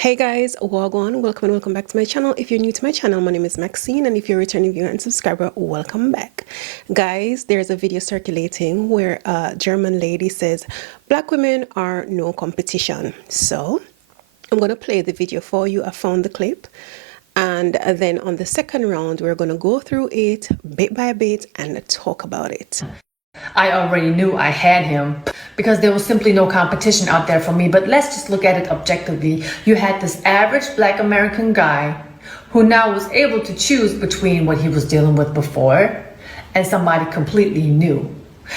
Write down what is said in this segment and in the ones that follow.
Hey guys, wagwan, welcome and welcome back to my channel. If you're new to my channel, my name is Maxine, and if you're a returning viewer and subscriber, welcome back. Guys, there's a video circulating where a German lady says black women are no competition. So I'm going to play the video for you. I found the clip, and then on the second round we're going to go through it bit by bit and talk about it. I already knew I had him because there was simply no competition out there for me. But let's just look at it objectively. You had this average black American guy who now was able to choose between what he was dealing with before and somebody completely new.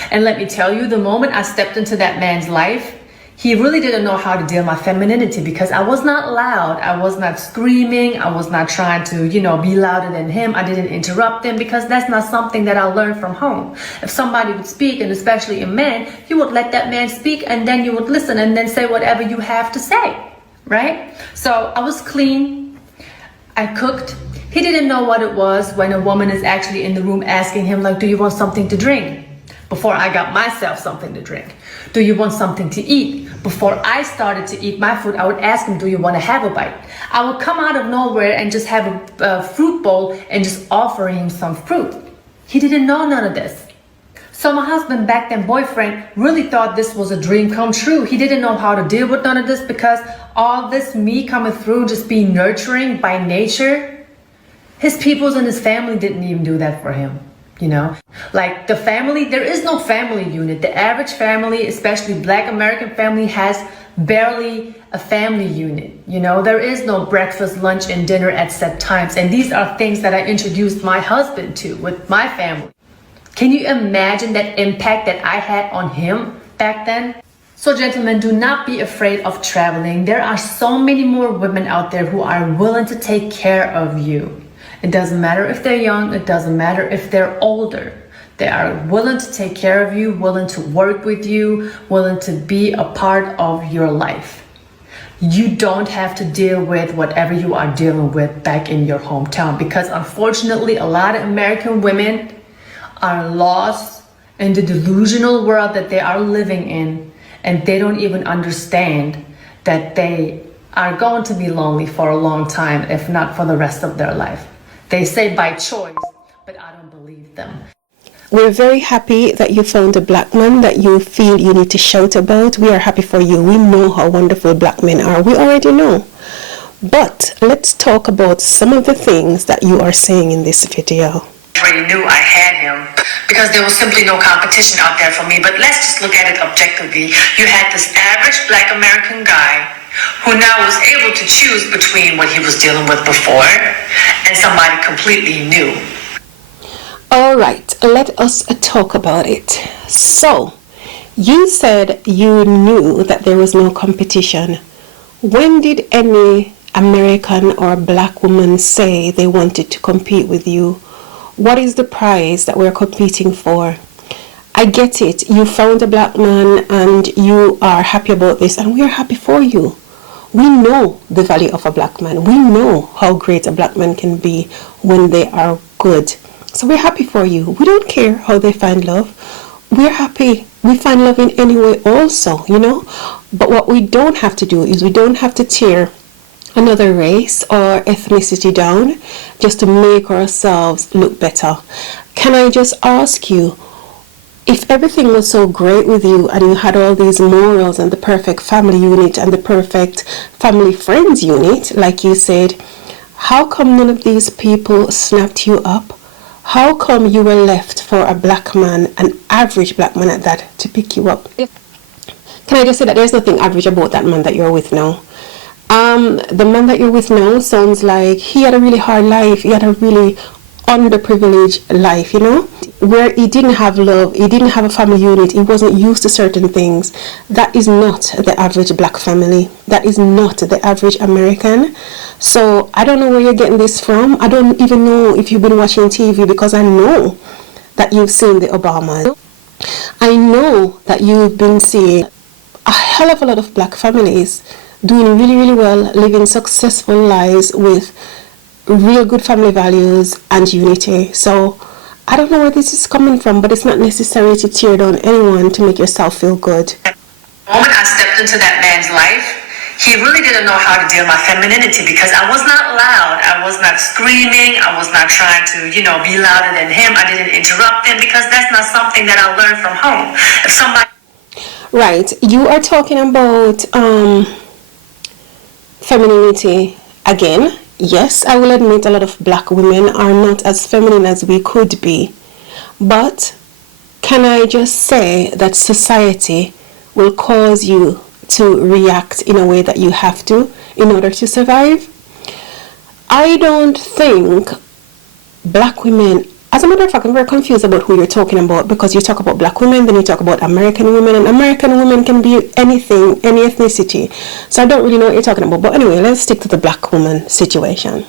And let me tell you, the moment I stepped into that man's life, he really didn't know how to deal with my femininity because I was not loud. I was not screaming. I was not trying to, be louder than him. I didn't interrupt him because that's not something that I learned from home. If somebody would speak, and especially a man, you would let that man speak and then you would listen and then say whatever you have to say, right? So I was clean. I cooked. He didn't know what it was when a woman is actually in the room asking him, like, do you want something to drink? Before I got myself something to drink. Do you want something to eat? Before I started to eat my food, I would ask him, do you want to have a bite? I would come out of nowhere and just have a fruit bowl and just offer him some fruit. He didn't know none of this. So my husband, back then boyfriend, really thought this was a dream come true. He didn't know how to deal with none of this because all this me coming through, just being nurturing by nature, his peoples and his family didn't even do that for him. Like the family, there is no family unit. The average family, especially black American family, has barely a family unit. There is no breakfast, lunch, and dinner at set times. And these are things that I introduced my husband to with my family. Can you imagine that impact that I had on him back then? So gentlemen, do not be afraid of traveling. There are so many more women out there who are willing to take care of you. It doesn't matter if they're young. It doesn't matter if they're older. They are willing to take care of you, willing to work with you, willing to be a part of your life. You don't have to deal with whatever you are dealing with back in your hometown because unfortunately, a lot of American women are lost in the delusional world that they are living in, and they don't even understand that they are going to be lonely for a long time, if not for the rest of their life. They say by choice, but I don't believe them. We're very happy that you found a black man that you feel you need to shout about. We are happy for you. We know how wonderful black men are. We already know. But let's talk about some of the things that you are saying in this video. I already knew I had him because there was simply no competition out there for me. But let's just look at it objectively. You had this average black American guy who now was able to choose between what he was dealing with before and somebody completely new. All right, let us talk about it. So, you said you knew that there was no competition. When did any American or black woman say they wanted to compete with you? What is the prize that we're competing for? I get it. You found a black man and you are happy about this, and we're happy for you. We know the value of a black man. We know how great a black man can be when they are good. So we're happy for you. We don't care how they find love. We're happy. We find love in any way also, But what we don't have to do is we don't have to tear another race or ethnicity down just to make ourselves look better. Can I just ask you, if everything was so great with you and you had all these morals and the perfect family unit and the perfect family friends unit, like you said, how come none of these people snapped you up? How come you were left for a black man, an average black man at that, to pick you up? Can I just say that there's nothing average about that man that you're with now? The man that you're with now sounds like he had a really hard life. He had a really underprivileged life, where he didn't have love, he didn't have a family unit, he wasn't used to certain things. That is not the average black family. That is not the average American. So I don't know where you're getting this from. I don't even know if you've been watching TV, because I know that you've seen the Obamas. I know that you've been seeing a hell of a lot of black families doing really, really well, living successful lives with real good family values and unity. So I don't know where this is coming from, but it's not necessary to tear down anyone to make yourself feel good. The moment I stepped into that man's life, He really didn't know how to deal with my femininity because I was not loud. I was not screaming. I was not trying to, be louder than him. I didn't interrupt him because that's not something that I learned from home. If somebody... Right. You are talking about femininity again. Yes, I will admit a lot of black women are not as feminine as we could be. But can I just say that society will cause you to react in a way that you have to in order to survive? I don't think black women, as a matter of fact, I'm very confused about who you're talking about, because you talk about black women, then you talk about American women, and American women can be anything, any ethnicity. So I don't really know what you're talking about. But anyway, let's stick to the black woman situation.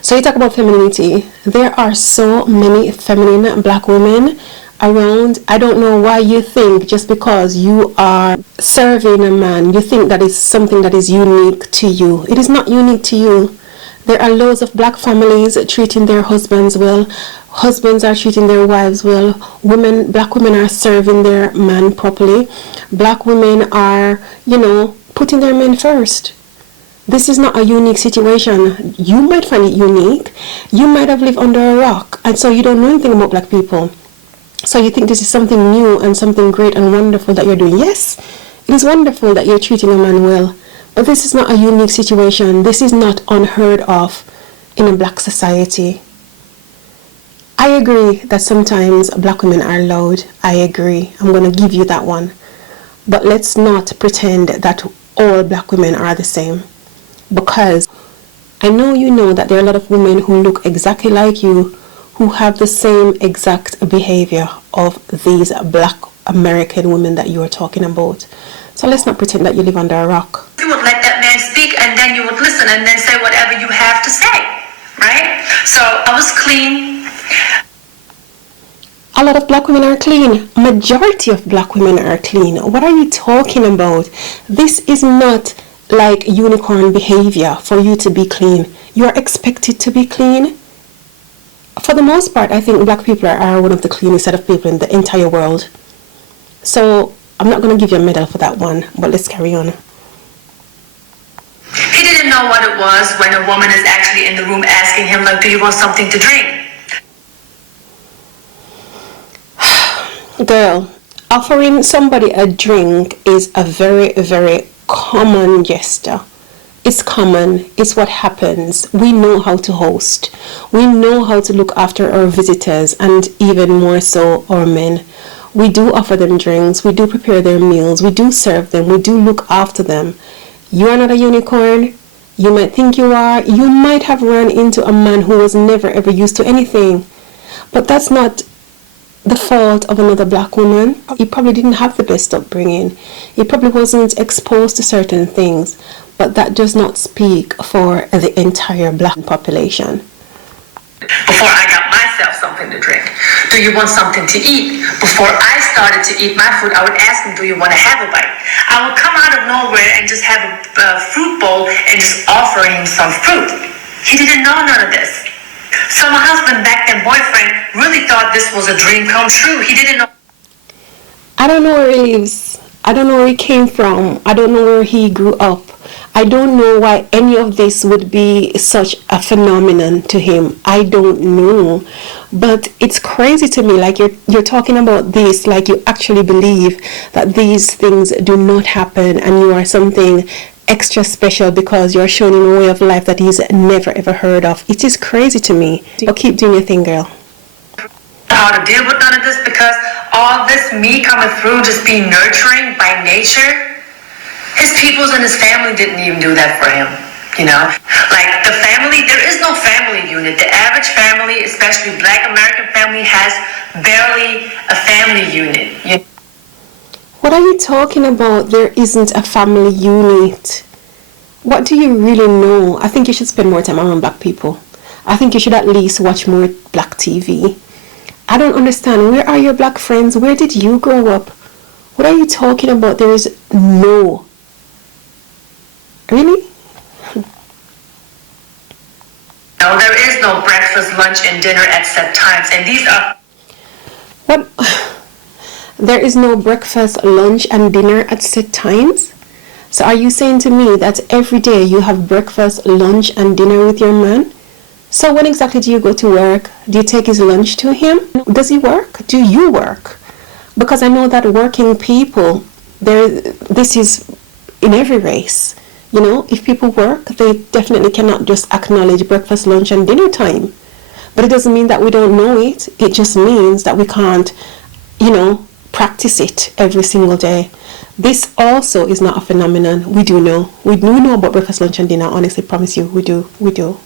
So you talk about femininity. There are so many feminine black women around. I don't know why you think just because you are serving a man, you think that is something that is unique to you. It is not unique to you. There are loads of black families treating their husbands well. Husbands are treating their wives well. Black women are serving their man properly. Black women are, putting their men first. This is not a unique situation. You might find it unique. You might have lived under a rock, and so you don't know anything about black people. So you think this is something new and something great and wonderful that you're doing. Yes, it is wonderful that you're treating a man well. But this is not a unique situation. This is not unheard of in a black society. I agree that sometimes black women are loud. I agree. I'm going to give you that one. But let's not pretend that all black women are the same. Because I know you know that there are a lot of women who look exactly like you, who have the same exact behavior of these black American women that you are talking about. So let's not pretend that you live under a rock. You would let that man speak, and then you would listen and then say whatever you have to say, right? So I was clean. A lot of black women are clean. Majority of black women are clean. What are you talking about? This is not like unicorn behavior for you to be clean. You are expected to be clean. For the most part, I think black people are one of the cleanest set of people in the entire world. So I'm not going to give you a medal for that one, but let's carry on. He didn't know what it was when a woman is actually in the room asking him, like, do you want something to drink? Girl, offering somebody a drink is a very, very common gesture. It's common. It's what happens. We know how to host. We know how to look after our visitors, and even more so our men. We do offer them drinks. We do prepare their meals. We do serve them. We do look after them. You are not a unicorn. You might think you are. You might have run into a man who was never ever used to anything. But that's not the fault of another black woman. He probably didn't have the best upbringing. He probably wasn't exposed to certain things. But that does not speak for the entire black population. Before I got myself something to drink, do you want something to eat? Before I started to eat my food, I would ask him, do you want to have a bite? I would come out of nowhere and just have a fruit bowl and just offer him some fruit. He didn't know none of this. So my husband, back then boyfriend, really thought this was a dream come true. He didn't know. I don't know where he lives. I don't know where he came from. I don't know where he grew up. I don't know why any of this would be such a phenomenon to him. I don't know. But it's crazy to me, like you're talking about this, like you actually believe that these things do not happen and you are something extra special because you're showing him a way of life that he's never ever heard of. It is crazy to me. But keep doing your thing, girl. How to deal with none of this, because all this me coming through just being nurturing by nature, his peoples and his family didn't even do that for him, Like the family, there is no family unit. The average family, especially black American family, has barely a family unit. What are you talking about? There isn't a family unit. What do you really know? I think you should spend more time around black people. I think you should at least watch more black TV. I don't understand. Where are your black friends? Where did you grow up? What are you talking about? There is no. Really? No, there is no breakfast, lunch, and dinner at set times. And these are... What? There is no breakfast, lunch, and dinner at set times? So are you saying to me that every day you have breakfast, lunch, and dinner with your man? So when exactly do you go to work? Do you take his lunch to him? Does he work? Do you work? Because I know that working people, this is in every race. You know, if people work, they definitely cannot just acknowledge breakfast, lunch, and dinner time. But it doesn't mean that we don't know it. It just means that we can't, practice it every single day. This also is not a phenomenon. We do know. We do know about breakfast, lunch, and dinner. Honestly, promise you, we do. We do.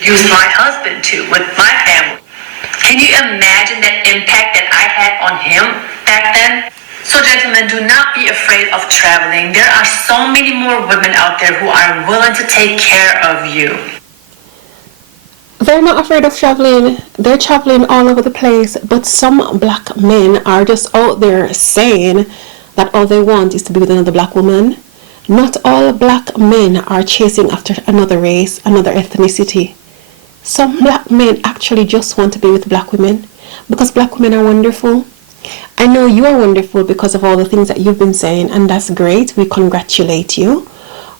Use my husband too with my family. Can you imagine that impact that I had on him back then? So gentlemen, do not be afraid of traveling. There are so many more women out there who are willing to take care of you. They're not afraid of traveling. They're traveling all over the place. But some black men are just out there saying that all they want is to be with another black woman. Not all black men are chasing after another race, another ethnicity. Some black men actually just want to be with black women because black women are wonderful. I know you are wonderful because of all the things that you've been saying, and that's great. We congratulate you.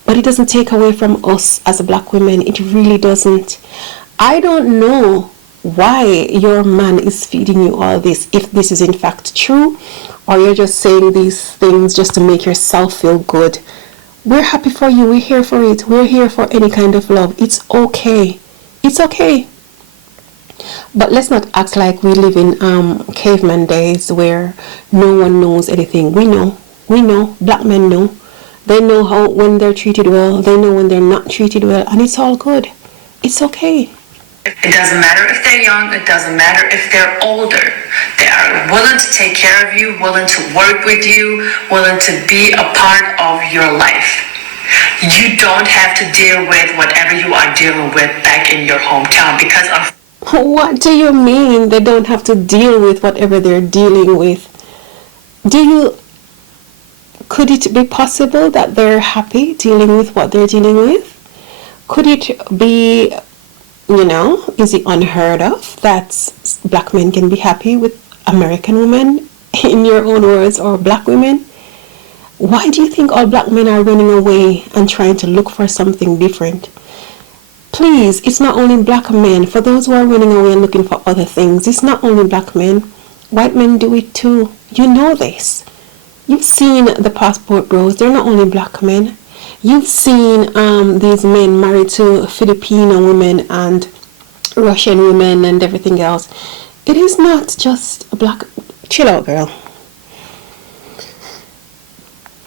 But it doesn't take away from us as a black women. It really doesn't. I don't know why your man is feeding you all this, if this is in fact true, or you're just saying these things just to make yourself feel good. We're happy for you. We're here for it. We're here for any kind of love. It's okay. It's okay. But let's not act like we live in caveman days where no one knows anything. We know. We know. Black men know. They know how when they're treated well. They know when they're not treated well. And it's all good. It's okay. It doesn't matter if they're young. It doesn't matter if they're older. They are willing to take care of you, willing to work with you, willing to be a part of your life. You don't have to deal with whatever you are dealing with back in your hometown because of... What do you mean they don't have to deal with whatever they're dealing with? Could it be possible that they're happy dealing with what they're dealing with? Could it be, is it unheard of that black men can be happy with American women, in your own words, or black women? Why do you think all black men are running away and trying to look for something different? Please, it's not only black men. For those who are running away and looking for other things, it's not only black men. White men do it too. You know this. You've seen the passport bros. They're not only black men. You've seen these men married to Filipino women and Russian women and everything else. It is not just a black... Chill out, girl.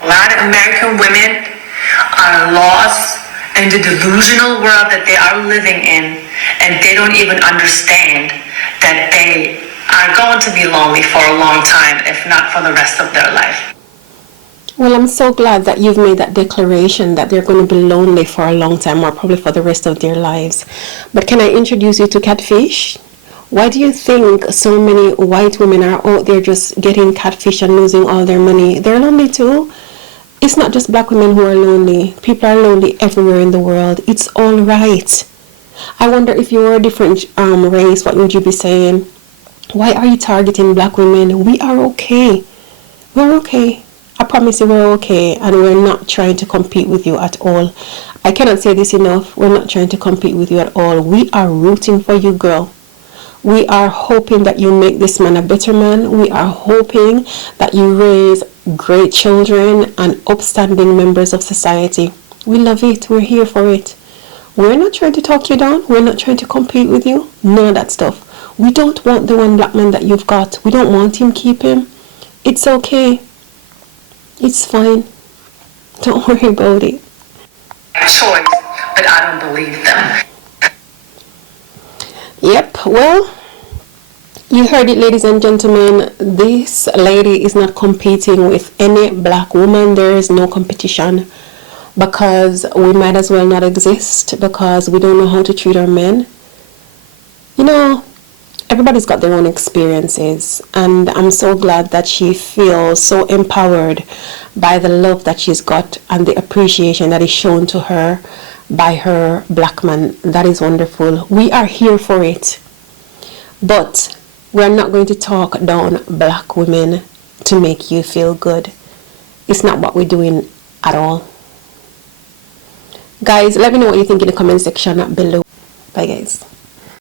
A lot of American women are lost in the delusional world that they are living in, and they don't even understand that they are going to be lonely for a long time, if not for the rest of their life. Well, I'm so glad that you've made that declaration that they're going to be lonely for a long time, or probably for the rest of their lives. But can I introduce you to catfish? Why do you think so many white women are out there just getting catfish and losing all their money? They're lonely too. It's not just black women who are lonely. People are lonely everywhere in the world. It's all right. I wonder if you were a different race, what would you be saying? Why are you targeting black women? We are okay. We're okay. I promise you we're okay, and we're not trying to compete with you at all. I cannot say this enough. We're not trying to compete with you at all. We are rooting for you, girl. We are hoping that you make this man a better man. We are hoping that you raise great children and upstanding members of society. We love it. We're here for it. We're not trying to talk you down. We're not trying to compete with you. None of that stuff. We don't want the one black man that you've got. We don't want him. Keep him. It's okay. It's fine. Don't worry about it. Choice, but I don't believe them. Yep, well, you heard it, ladies and gentlemen. This lady is not competing with any black woman. There is no competition because we might as well not exist because we don't know how to treat our men. Everybody's got their own experiences, and I'm so glad that she feels so empowered by the love that she's got and the appreciation that is shown to her by her black man. That is wonderful. We are here for it, but we're not going to talk down black women to make you feel good. It's not what we're doing at all. Guys, let me know what you think in the comment section below. Bye guys.